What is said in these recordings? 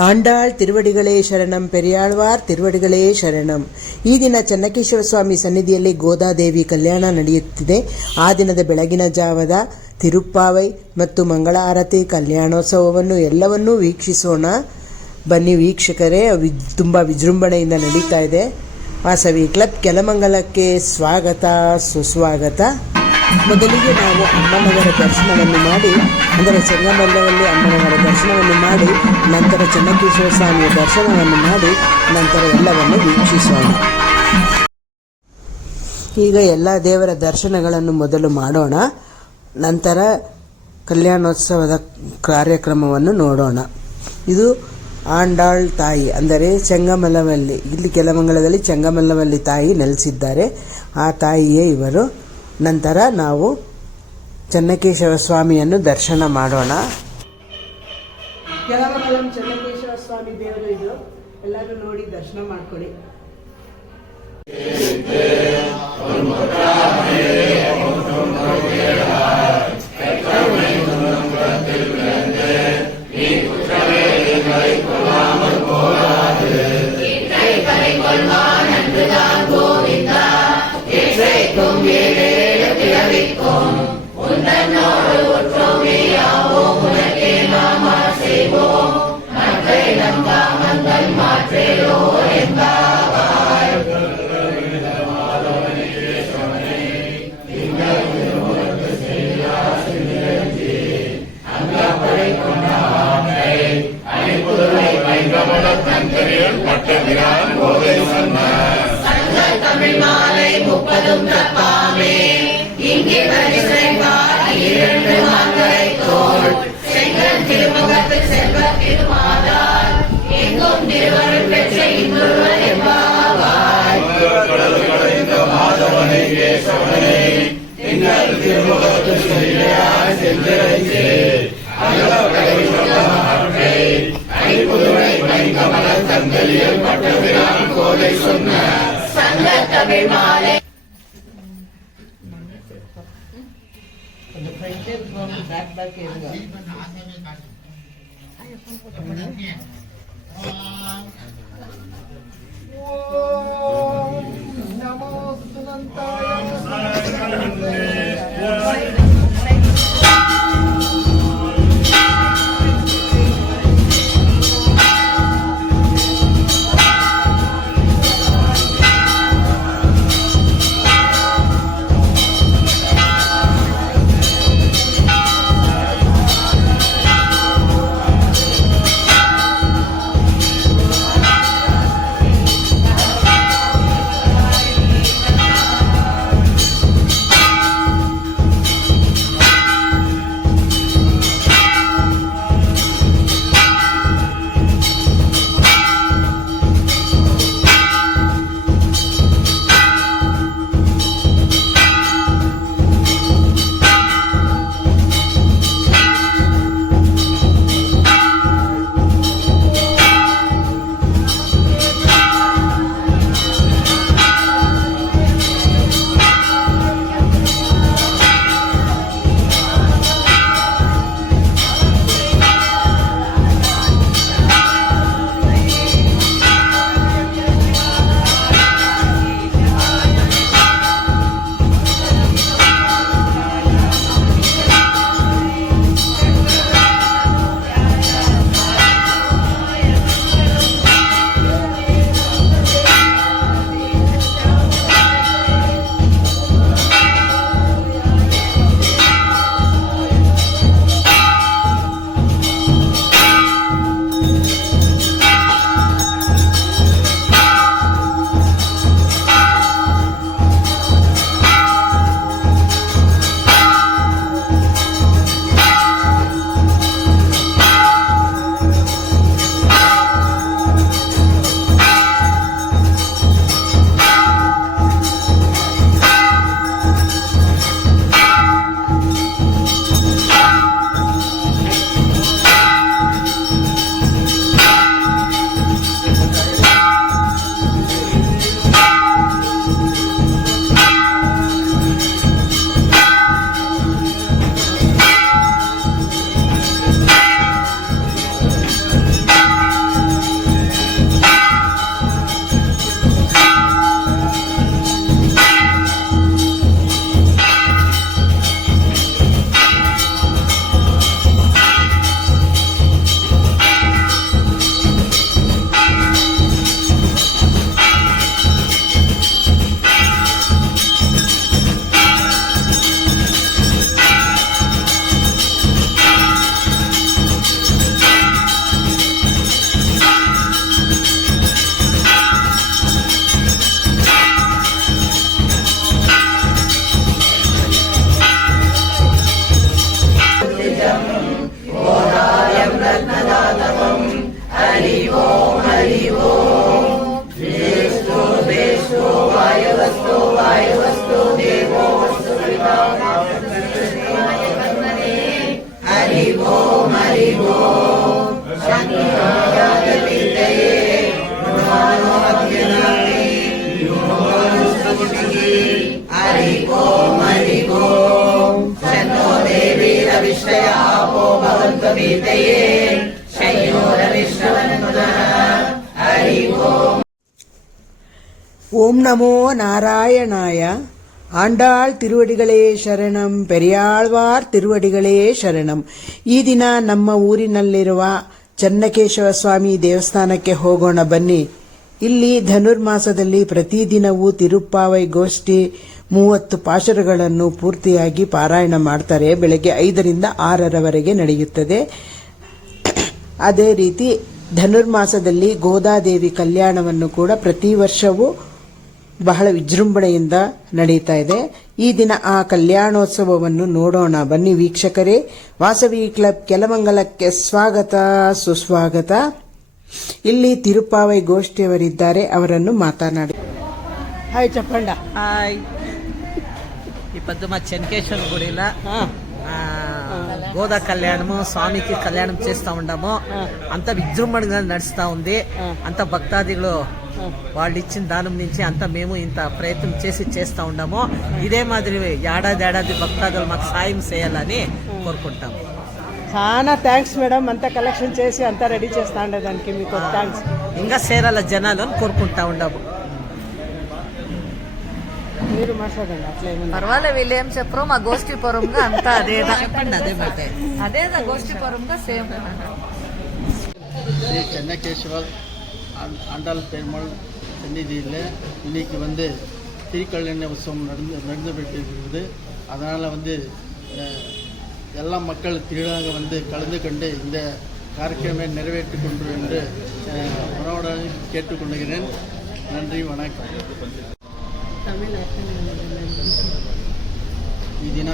ಆಂಡಾಳ್ ತಿರುವಡಿಗಳೇ ಶರಣಂ, ಪೆರಿಯಾಳ್ವಾರ್ ತಿರುವಡಿಗಳೇ ಶರಣಂ. ಈ ದಿನ ಚೆನ್ನಕೇಶವ ಸ್ವಾಮಿ ಸನ್ನಿಧಿಯಲ್ಲಿ ಗೋದಾದೇವಿ ಕಲ್ಯಾಣ ನಡೆಯುತ್ತಿದೆ. ಆ ದಿನದ ಬೆಳಗಿನ ಜಾವದ ತಿರುಪ್ಪಾವೈ ಮತ್ತು ಮಂಗಳ ಆರತಿ ಕಲ್ಯಾಣೋತ್ಸವವನ್ನು ಎಲ್ಲವನ್ನೂ ವೀಕ್ಷಿಸೋಣ. ಬನ್ನಿ ವೀಕ್ಷಕರೇ, ತುಂಬ ವಿಜೃಂಭಣೆಯಿಂದ ನಡೀತಾ ಇದೆ. ವಾಸವಿ ಕ್ಲಬ್ ಕೆಲಮಂಗಲಕ್ಕೆ ಸ್ವಾಗತ ಸುಸ್ವಾಗತ. ಮೊದಲಿಗೆ ನಾವು ಅಮ್ಮನವರ ದರ್ಶನವನ್ನು ಮಾಡಿ, ಅಂದರೆ ಚೆಂಗಮಲ್ಲದಲ್ಲಿ ಅಮ್ಮನವರ ದರ್ಶನವನ್ನು ಮಾಡಿ, ನಂತರ ಚೆನ್ನಕೇಶವ ಸ್ವಾಮಿಯ ದರ್ಶನವನ್ನು ಮಾಡಿ, ನಂತರ ಎಲ್ಲವನ್ನು ವೀಕ್ಷಿಸೋಣ. ಈಗ ಎಲ್ಲ ದೇವರ ದರ್ಶನಗಳನ್ನು ಮೊದಲು ಮಾಡೋಣ, ನಂತರ ಕಲ್ಯಾಣೋತ್ಸವದ ಕಾರ್ಯಕ್ರಮವನ್ನು ನೋಡೋಣ. ಇದು ಆಂಡಾಳ್ ತಾಯಿ, ಅಂದರೆ ಚೆಂಗಮಲ್ಲವಲ್ಲಿ, ಇಲ್ಲಿ ಕೆಲಮಂಗಲದಲ್ಲಿ ಚೆಂಗಮಲ್ಲವಲ್ಲಿ ತಾಯಿ ನೆಲೆಸಿದ್ದಾರೆ. ಆ ತಾಯಿಯೇ ಇವರು. ನಂತರ ನಾವು ಚೆನ್ನಕೇಶವ ಸ್ವಾಮಿಯನ್ನು ದರ್ಶನ ಮಾಡೋಣ. ಕೆಲಮಂಗಲಂ ಚೆನ್ನಕೇಶವ ಸ್ವಾಮಿ ದೇವರು ಇದು. ಎಲ್ಲರೂ ನೋಡಿ ದರ್ಶನ ಮಾಡ್ಕೊಳ್ಳಿ. தமிழ் மாலை 30 தப்பாமே இங்கே இரண்டு மாங்கரை தோல் செங்கல் திருமுகத்து செல்வ திருமாதால் எங்கும் திருவருள் பெற்ற இன்புருவன் என்பாவாய். மாதவனை கேசவனை எங்கள் திருமுகத்து செய்யாய் சென்றிருந்தே தங்கலியல் பட்டவிரான் கோதை சொன்ன சங்க தமிழ் மாலை. ಓಂ ನಮೋ ನಾರಾಯಣಾಯ. ಆಂಡಾಳ್ ತಿರುವಡಿಗಳೇ ಶರಣಂ, ಪೆರಿಯಾಳ್ವಾರ್ ತಿರುವಡಿಗಳೇ ಶರಣಂ. ಈ ದಿನ ನಮ್ಮ ಊರಿನಲ್ಲಿರುವ ಚನ್ನಕೇಶವ ಸ್ವಾಮಿ ದೇವಸ್ಥಾನಕ್ಕೆ ಹೋಗೋಣ ಬನ್ನಿ. ಇಲ್ಲಿ ಧನುರ್ಮಾಸದಲ್ಲಿ ಪ್ರತಿದಿನವೂ ತಿರುಪ್ಪಾವೈ ಗೋಷ್ಠಿ 30 ಪಾಶುರಗಳನ್ನು ಪೂರ್ತಿಯಾಗಿ ಪಾರಾಯಣ ಮಾಡ್ತಾರೆ. ಬೆಳಗ್ಗೆ 5ರಿಂದ 6ರವರೆಗೆ ನಡೆಯುತ್ತದೆ. ಅದೇ ರೀತಿ ಧನುರ್ಮಾಸದಲ್ಲಿ ಗೋದಾದೇವಿ ಕಲ್ಯಾಣವನ್ನು ಕೂಡ ಪ್ರತಿ ವರ್ಷವೂ ಬಹಳ ವಿಜೃಂಭಣೆಯಿಂದ ನಡೀತಾ ಇದೆ. ಈ ದಿನ ಆ ಕಲ್ಯಾಣೋತ್ಸವವನ್ನು ನೋಡೋಣ ಬನ್ನಿ ವೀಕ್ಷಕರೇ. ವಾಸವಿ ಕ್ಲಬ್ ಕೆಲಮಂಗಲಕ್ಕೆ ಸ್ವಾಗತ ಸುಸ್ವಾಗತ. ಇಲ್ಲಿ ತಿರುಪ್ಪಾವೈ ಗೋಷ್ಠಿಯವರಿದ್ದಾರೆ, ಅವರನ್ನು ಮಾತನಾಡಿ. ಹಾಯ್ ಚಪ್ಪಂಡ. హాయ్ ఈ పొద్దు మా చెన్నకేశ్వర గుడిలో గోదా కళ్యాణము స్వామికి కళ్యాణం చేస్తా ఉండము. అంత విజృంభణగా నడుస్తా ఉంది. అంత భక్తాదిಗಳು వాళ్ళు ఇచ్చిన దానం నుంచి అంతా మేము ఇంత ప్రయత్నం చేస్తా ఉండము. ఇదే మాదిరి ఏడాది భక్తాదులు మాకు సాయం చేయాలని కోరుకుంటాము. చాలా థ్యాంక్స్ మేడం, అంతా కలెక్షన్ చేసి అంతా రెడీ చేస్తా ఉండేదానికి మీకు థ్యాంక్స్. ఇంకా చేరాల జనాలు అని కోరుకుంటా ఉండము. మీరు మాట్లాడండి, అట్లేమన్నా పర్వాలేదు, వీళ్ళు ఏం చెప్పరు మా గోష్ఠి పరంగా అంతా అదేదా చెప్పండి. అదే మాట అదేదా గోష్ఠి పరంగా సేమ్. ஸ்ரீ சென்னகேஸ்வர் ஆண்டாள் பெருமாள் சந்நிதியில் இன்னைக்கு வந்து திருக்கல்யாண உற்சவம் நடந்துவிட்டிருக்கிறது. அதனால் வந்து எல்லா மக்கள் திருடாக வந்து கலந்து கொண்டு இந்த காரியக்ரமை நிறைவேற்றி கொண்டு என்று மனோடன் கேட்டுக்கொள்கிறேன். நன்றி, வணக்கம். ಈ ದಿನ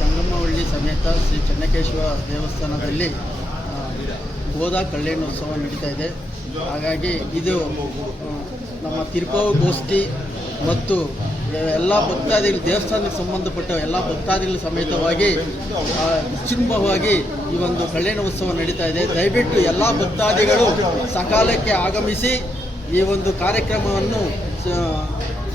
ಸಂಗಮವಳ್ಳಿ ಸಮೇತ ಶ್ರೀ ಚೆನ್ನಕೇಶವ ದೇವಸ್ಥಾನದಲ್ಲಿ ಗೋದಾ ಕಲ್ಯಾಣೋತ್ಸವ ನಡೀತಾ ಇದೆ. ಹಾಗಾಗಿ ಇದು ನಮ್ಮ ತಿರುಪಾವು ಗೋಷ್ಠಿ ಮತ್ತು ಎಲ್ಲ ಭಕ್ತಾದಿಗಳು, ದೇವಸ್ಥಾನಕ್ಕೆ ಸಂಬಂಧಪಟ್ಟ ಎಲ್ಲ ಭಕ್ತಾದಿಗಳ ಸಮೇತವಾಗಿ ವಿಜೃಂಭವಾಗಿ ಈ ಒಂದು ಕಲ್ಯಾಣೋತ್ಸವ ನಡೀತಾ ಇದೆ. ದಯವಿಟ್ಟು ಎಲ್ಲ ಭಕ್ತಾದಿಗಳು ಸಕಾಲಕ್ಕೆ ಆಗಮಿಸಿ ಈ ಒಂದು ಕಾರ್ಯಕ್ರಮವನ್ನು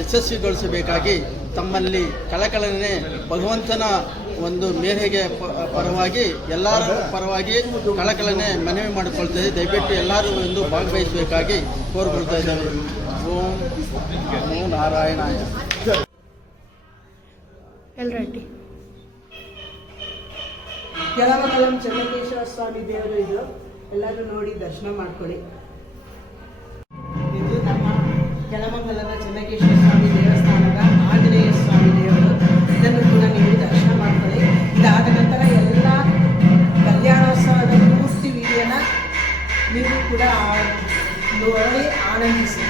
ಯಶಸ್ವಿಗೊಳಿಸಬೇಕಾಗಿ ತಮ್ಮಲ್ಲಿ ಕಳಕಳನೆ ಭಗವಂತನ ಒಂದು ಮೇರೆಗೆ ಪರವಾಗಿ ಎಲ್ಲರ ಪರವಾಗಿ ಕಳಕಳನೆ ಮನವಿ ಮಾಡಿಕೊಳ್ತೇವೆ. ದಯವಿಟ್ಟು ಎಲ್ಲರೂ ಒಂದು ಭಾಗವಹಿಸಬೇಕಾಗಿ ಕೋರಿಕೊಳ್ತಾ ಇದ್ದೇವೆ. ಓಂ ನಮೋ ನಾರಾಯಣಾಯ. ಕೆಲಮಂಗಲಂ ಚನ್ನಕೇಶವ ಸ್ವಾಮಿ ದೇವರು ಇದು, ಎಲ್ಲರೂ ನೋಡಿ ದರ್ಶನ ಮಾಡ್ಕೊಳ್ಳಿ. ಇದು ನಮ್ಮ ಕೆಲಮಂಗಲದ ಚನ್ನಕೇಶವ ಸ್ವಾಮಿ ದೇವಸ್ಥಾನದ ಆಂಜನೇಯ ಸ್ವಾಮಿ ದೇವರು. ಇದನ್ನು ಕೂಡ ನೀವು ದರ್ಶನ ಮಾಡ್ಕೊಳ್ಳಿ. ಇದಾದ ನಂತರ ಎಲ್ಲ ಕಲ್ಯಾಣೋತ್ಸವದ ಪೂರ್ತಿ ವಿಡಿಯೋನ ನೀವು ಕೂಡ ನೋಡಿ ಆನಂದಿಸಿ.